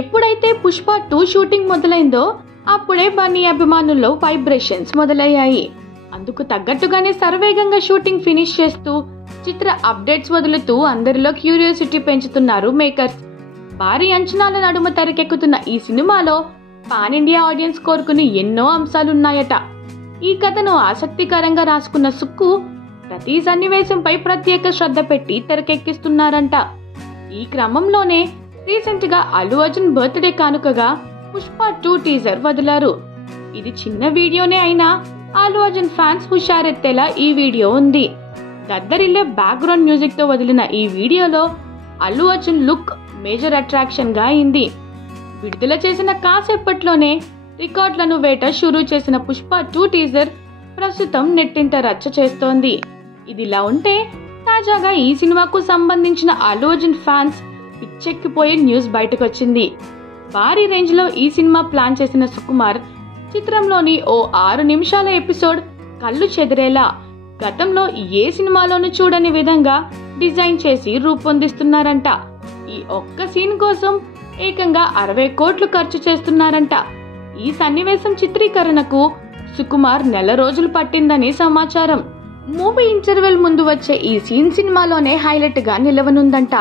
ఎప్పుడైతే పుష్ప 2 షూటింగ్ మొదలైందో అప్పుడే బన్నీ అభిమానుల్లో వైబ్రేషన్స్ మొదలయ్యాయి. అందుకు తగ్గట్టుగానే శరవేగంగా షూటింగ్ ఫినిష్ చేస్తూ చిత్ర అప్డేట్స్ వదులుతూ అందరిలో క్యూరియాసిటీ పెంచుతున్నారు మేకర్స్. భారీ అంచనాల నడుమ తెరకెక్కుతున్న ఈ సినిమాలో పాన్ ఇండియా ఆడియన్స్ కోరుకుని ఎన్నో అంశాలున్నాయట. ఈ కథను ఆసక్తికరంగా రాసుకున్న సుక్కు ప్రతి సన్నివేశంపై ప్రత్యేక శ్రద్ధ పెట్టి తెరకెక్కిస్తున్నారంట. ఈ క్రమంలోనే రీసెంట్ గా అల్లు అర్జున్ బర్త్డే కానుకగా పుష్ప 2 టీజర్ వదిలారు. ఇది చిన్న వీడియోనే అయినా అల్లు అర్జున్ ఫ్యాన్స్ హుషారెత్తేలా ఈ వీడియో ఉంది. దద్దరిల్లే బ్యాక్గ్రౌండ్ మ్యూజిక్ తో వదిలిన ఈ వీడియోలో Allu Arjun look major attraction గా అయింది. విడుదల చేసిన కాసేపట్లోనే రికార్డులను వేట షురూ చేసిన పుష్ప 2 టీజర్ ప్రస్తుతం నెట్టింట రచ్చ చేస్తోంది. ఇదిలా ఉంటే తాజాగా ఈ సినిమాకు సంబంధించిన అల్లు అర్జున్ ఫ్యాన్స్ పిచ్చెక్కిపోయే న్యూస్ బయటకొచ్చింది. భారీ రేంజ్ లో ఈ సినిమా ప్లాన్ చేసిన సుకుమార్ చిత్రంలోని ఓ 6 నిమిషాల ఎపిసోడ్ కళ్ళు చెదిరేలా గతంలో ఏ సినిమాలోనూ చూడని విధంగా డిజైన్ చేసి రూపొందిస్తున్నారంట. ఈ ఒక్క సీన్ కోసం ఏకంగా 60 కోట్లు ఖర్చు చేస్తున్నారంట. ఈ సన్నివేశం చిత్రీకరణకు సుకుమార్ నెల రోజులు పట్టిందని సమాచారం. మూవీ ఇంటర్వెల్ ముందు వచ్చే ఈ సీన్ సినిమాలోనే హైలైట్ గా నిలవనుందంట.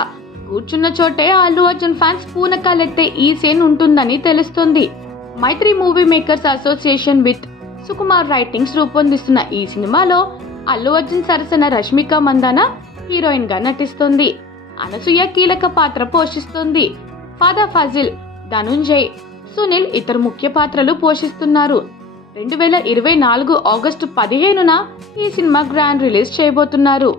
కూర్చున్న చోటే అల్లు అర్జున్ ఫ్యాన్స్ పూనకాలెత్తే ఈ సీన్ ఉంటుందని తెలుస్తోంది. Mythri movie makers association with Sukumar writings రూపొందిస్తున్న ఈ సినిమాలో అల్లు అర్జున్ సరసన రష్మిక మందాన హీరోయిన్ గా నటిస్తోంది. అనసూయ కీలక పాత్ర పోషిస్తోంది. ఫాదా ఫాజిల్, ధనుంజయ్, సునీల్ ఇతర ముఖ్య పాత్రలు పోషిస్తున్నారు. 2024 ఆగస్టు 15న ఈ సినిమా గ్రాండ్ రిలీజ్ చేయబోతున్నారు.